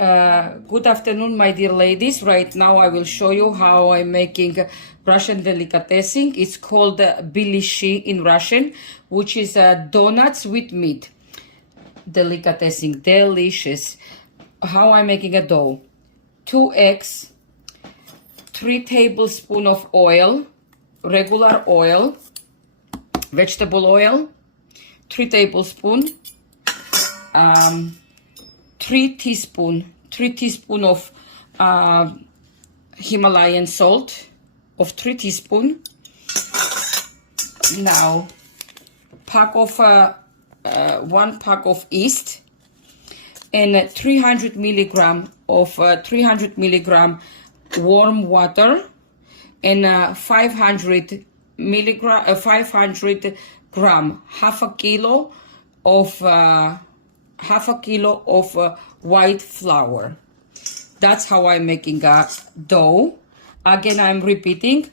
Good afternoon, my dear ladies. Right now I will show you how I'm making Russian delicatessen. It's called Biliyashi in Russian, which is donuts with meat. Delicatessen, delicious. How I'm making a dough. 2 eggs, 3 tablespoons of oil, regular oil, vegetable oil, 3 tablespoons, 3 teaspoons of Himalayan salt of 3 teaspoons. Now, pack of 1 pack of yeast and 300 milligram warm water and 500 gram, half a kilo of white flour. That's how I'm making a dough. Again, I'm repeating: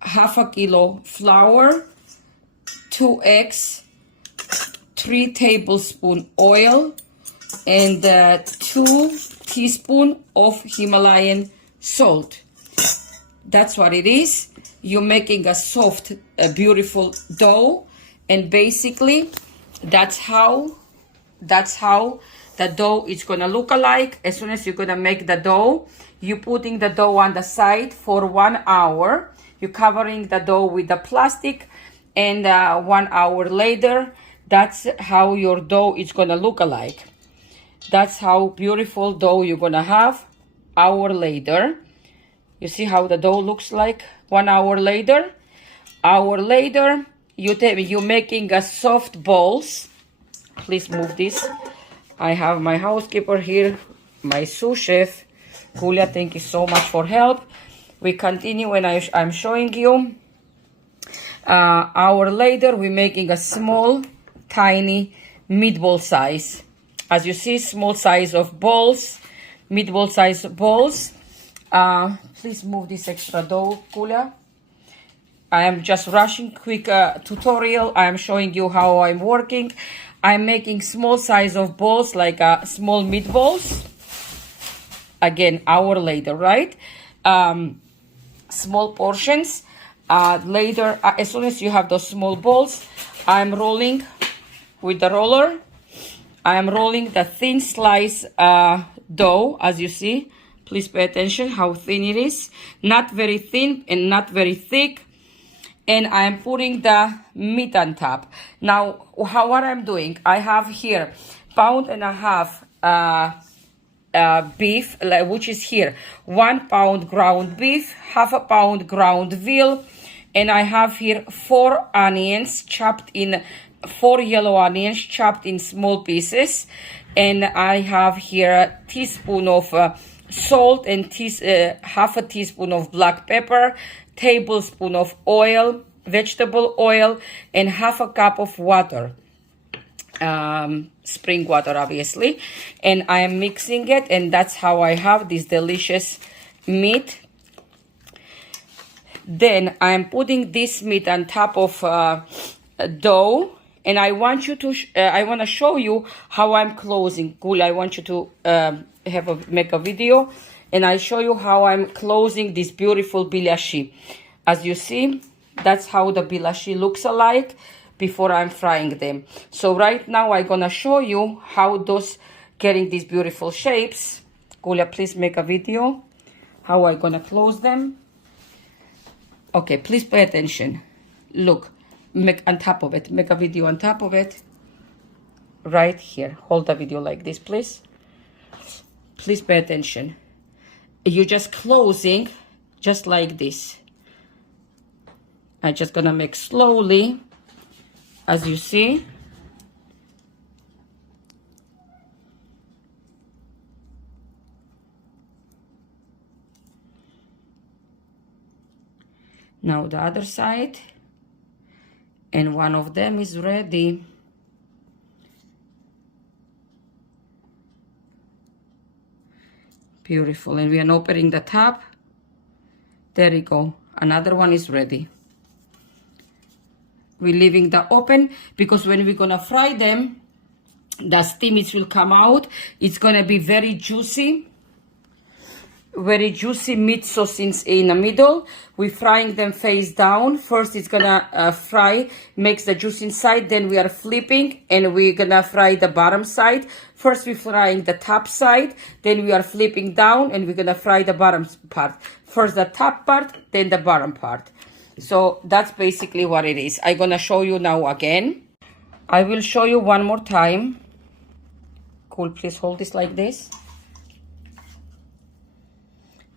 half a kilo flour, 2 eggs, 3 tablespoons oil, and 2 teaspoons of Himalayan salt. That's what it is. You're making a soft, beautiful dough, and basically that's how the dough is gonna look like. As soon as you're gonna make the dough, you're putting the dough on the side for 1 hour. You're covering the dough with the plastic, and 1 hour later, that's how your dough is gonna look like. That's how beautiful dough you're gonna have hour later. You see how the dough looks like 1 hour later? Hour later, you're making a soft balls. Please move this. I have my housekeeper here, my sous chef. Julia, thank you so much for help. We continue and I'm showing you. Hour later, we're making a small, tiny meatball size. As you see, small size of balls, meatball size balls. Please move this extra dough, Julia. I am just rushing quick tutorial. I am showing you how I'm working. I'm making small size of balls, like small meatballs. Again, hour later, right? Small portions. Later, as soon as you have those small balls, I'm rolling with the roller. I am rolling the thin slice dough, as you see. Please pay attention how thin it is. Not very thin and not very thick. And I'm putting the meat on top. Now, what I'm doing, I have here 1.5 pound beef, which is here 1 pound ground beef, half a pound ground veal, and I have here 4 onions chopped in, 4 yellow onions chopped in small pieces, and I have here a teaspoon of salt and half a teaspoon of black pepper, tablespoon of oil, vegetable oil, and half a cup of water, spring water obviously, and I am mixing it, and that's how I have this delicious meat. Then I'm putting this meat on top of dough, and I want you to I want to show you how I'm closing. Cool, I want you to make a video, and I show you how I'm closing this beautiful biliyashi. As you see, that's how the biliyashi looks like before I'm frying them. So right now I'm gonna show you how those getting these beautiful shapes. Julia, please make a video how I'm gonna close them. Okay, please pay attention. Look, make on top of it, make a video on top of it. Right here, hold the video like this, please. Please pay attention. You're just closing just like this. I'm just gonna make slowly, as you see. Now the other side, and one of them is ready. Beautiful. And we are opening the top. There you go. Another one is ready. We're leaving that open because when we're gonna fry them, the steam it will come out. It's gonna be very juicy meat sauce in the middle. We're frying them face down. First it's gonna fry, makes the juice inside, then we are flipping and we're gonna fry the bottom side. First we're frying the top side, then we are flipping down and we're gonna fry the bottom part. First the top part, then the bottom part. So that's basically what it is. I'm gonna show you now again. I will show you one more time. Cool, please hold this like this.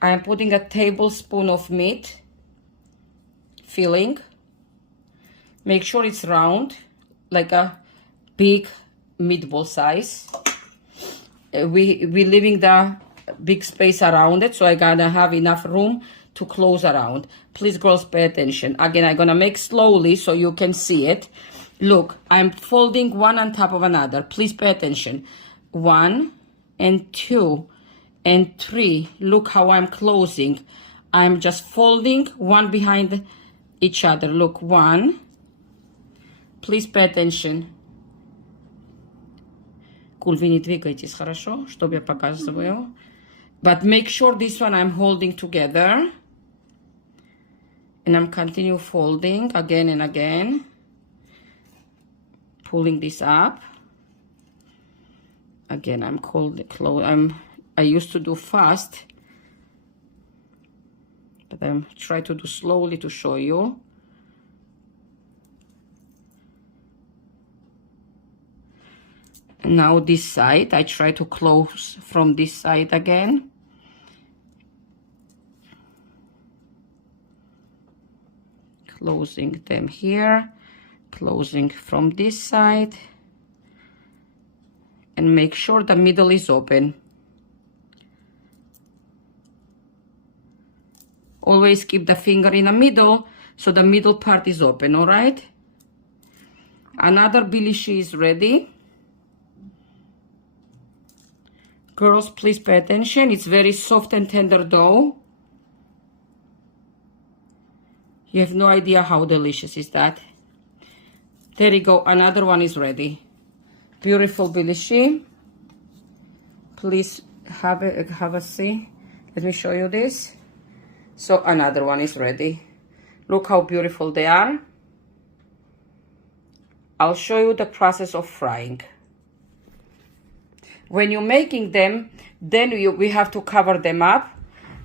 I am putting a tablespoon of meat filling. Make sure it's round, like a big meatball size. We're leaving the big space around it, so I gotta have enough room to close around. Please, girls, pay attention. Again, I'm gonna make slowly so you can see it. Look, I'm folding one on top of another. Please pay attention. 1 and 2 and 3. Look how I'm closing. I'm just folding one behind each other. Look, 1. Please pay attention. Cool, вы не двигайтесь, хорошо? Чтобы я показываю. But make sure this one I'm holding together. And I'm continue folding again and again. Pulling this up. Again, I used to do fast, but I'm trying to do slowly to show you. Now this side, I try to close from this side again. Closing them here, closing from this side. And make sure the middle is open. Always keep the finger in the middle so the middle part is open, all right? Another biliyashi is ready. Girls, please pay attention. It's very soft and tender dough. You have no idea how delicious is that. There you go, another one is ready. Beautiful biliyashi. Please have a see. Let me show you this. So another one is ready. Look how beautiful they are. I'll show you the process of frying. When you're making them, then we have to cover them up.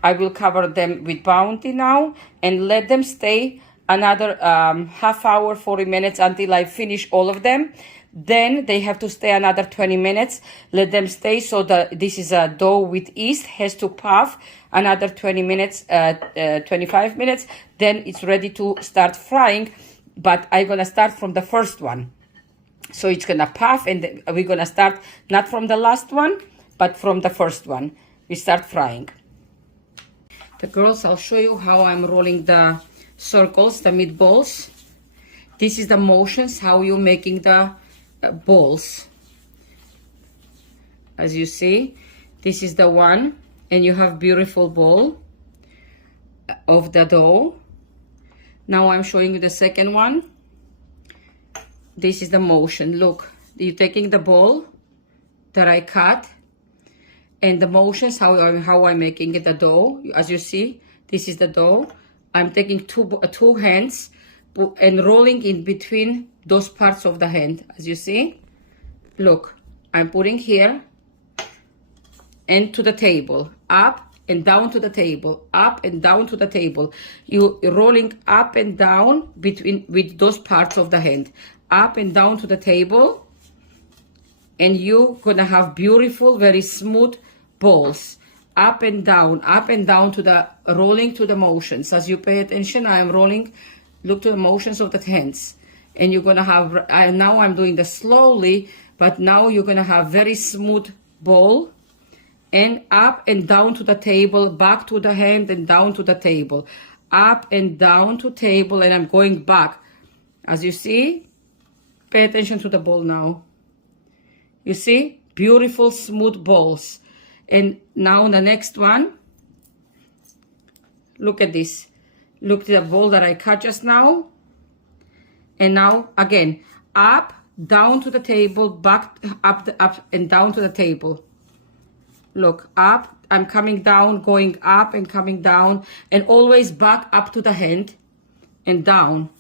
I will cover them with Bounty now and let them stay another half hour, 40 minutes until I finish all of them. Then they have to stay another 20 minutes. Let them stay so that this is a dough with yeast, has to puff another 20 minutes, 25 minutes. Then it's ready to start frying. But I'm gonna start from the first one. So it's gonna puff and we're gonna start not from the last one, but from the first one. We start frying. The girls, I'll show you how I'm rolling the circles, the meatballs. This is the motions, how you're making the balls. As you see, this is the one, and you have beautiful ball of the dough. Now I'm showing you the second one. This is the motion. Look, you're taking the ball that I cut, and the motions how I'm making it, the dough. As you see, this is the dough. I'm taking two hands and rolling in between those parts of the hand. As you see, look, I'm putting here and to the table, up and down to the table, up and down to the table. You rolling up and down with those parts of the hand, up and down to the table, and you're gonna have beautiful, very smooth balls. Up and down to the rolling to the motions. As you pay attention, I am rolling, look to the motions of the hands. And you're gonna have, now I'm doing this slowly, but now you're gonna have very smooth ball, and up and down to the table, back to the hand and down to the table, up and down to table, and I'm going back. As you see, pay attention to the ball now. You see, beautiful smooth balls. And now the next one, look at this. Look at the ball that I cut just now. And now again, up down to the table, back, up and down to the table. Look, up, I'm coming down, going up and coming down, and always back up to the hand and down.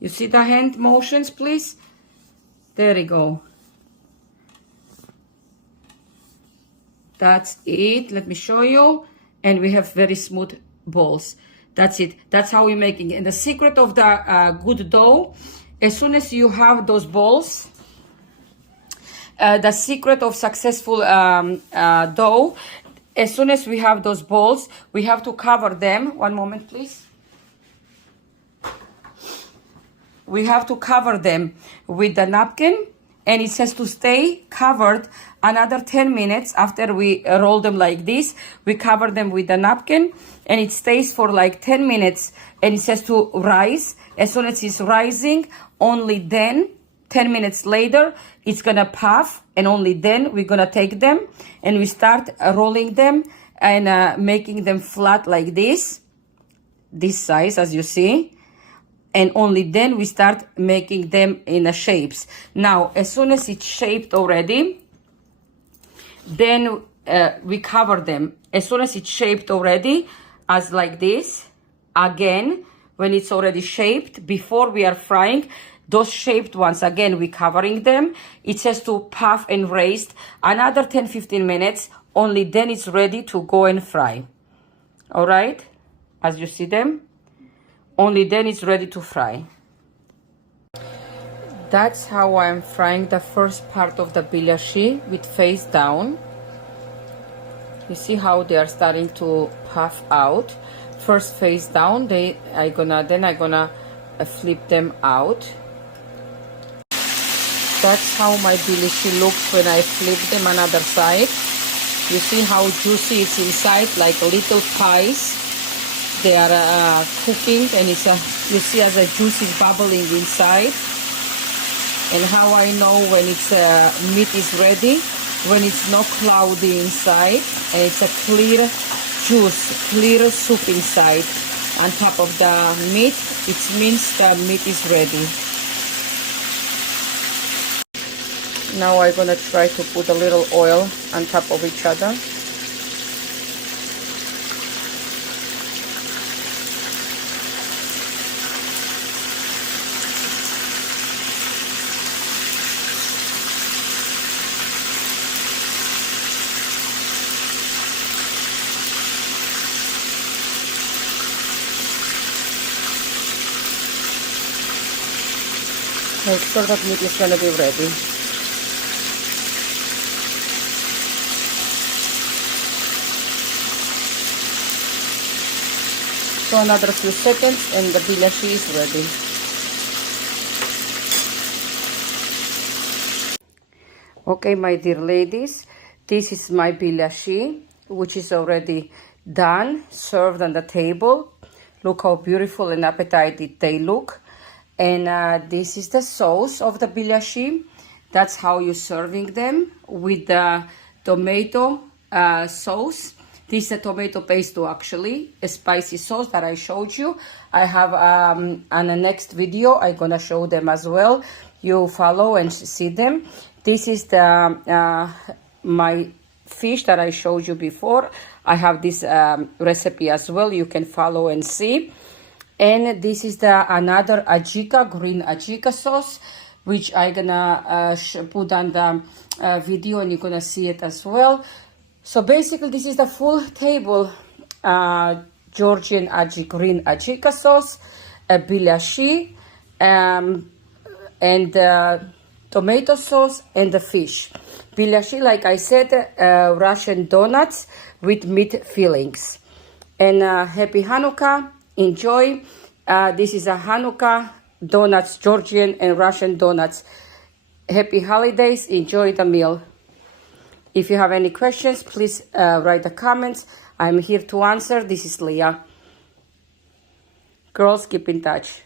You see the hand motions, please? There we go. That's it. Let me show you. And we have very smooth balls. That's it. That's how we're making it. And the secret of the good dough, as soon as you have those balls, the secret of successful dough, as soon as we have those balls, we have to cover them. One moment, please. We have to cover them with the napkin, and it says to stay covered another 10 minutes after we roll them like this. We cover them with the napkin, and it stays for like 10 minutes, and it says to rise. As soon as it's rising, only then, 10 minutes later, it's gonna puff, and only then we're gonna take them, and we start rolling them and making them flat like this size, as you see. And only then we start making them in the shapes. Now, as soon as it's shaped already, then we cover them. As soon as it's shaped already, as like this, again, when it's already shaped, before we are frying, those shaped ones, again, we're covering them. It says to puff and raise another 10-15 minutes. Only then it's ready to go and fry. All right? As you see them. Only then it's ready to fry. That's how I'm frying the first part of the biliyashi with face down. You see how they are starting to puff out. First face down, then I'm gonna flip them out. That's how my biliyashi looks when I flip them another side. You see how juicy it's inside, like little pies. They are cooking, and you see as the juice is bubbling inside. And how I know when it's meat is ready, when it's not cloudy inside, and it's a clear juice, clear soup inside. On top of the meat, it means the meat is ready. Now I'm gonna try to put a little oil on top of each other. Make sure that meat is gonna be ready. So another few seconds and the biliyashi is ready. Okay, my dear ladies, this is my biliyashi, which is already done, served on the table. Look how beautiful and appetizing they look. And this is the sauce of the biliyashi. That's how you're serving them, with the tomato sauce. This is a tomato pesto, actually, a spicy sauce that I showed you. I have on the next video, I'm gonna show them as well. You follow and see them. This is the my fish that I showed you before. I have this recipe as well. You can follow and see. And this is the another ajika, green ajika sauce, which I'm gonna put on the video, and you're gonna see it as well. So basically, this is the full table Georgian green ajika sauce, biliyashi, and tomato sauce, and the fish. Biliyashi, like I said, Russian donuts with meat fillings. And happy Hanukkah. Enjoy. This is a Hanukkah donuts, Georgian and Russian donuts. Happy holidays. Enjoy the meal. If you have any questions, please write the comments. I'm here to answer. This is Leah. Girls, keep in touch.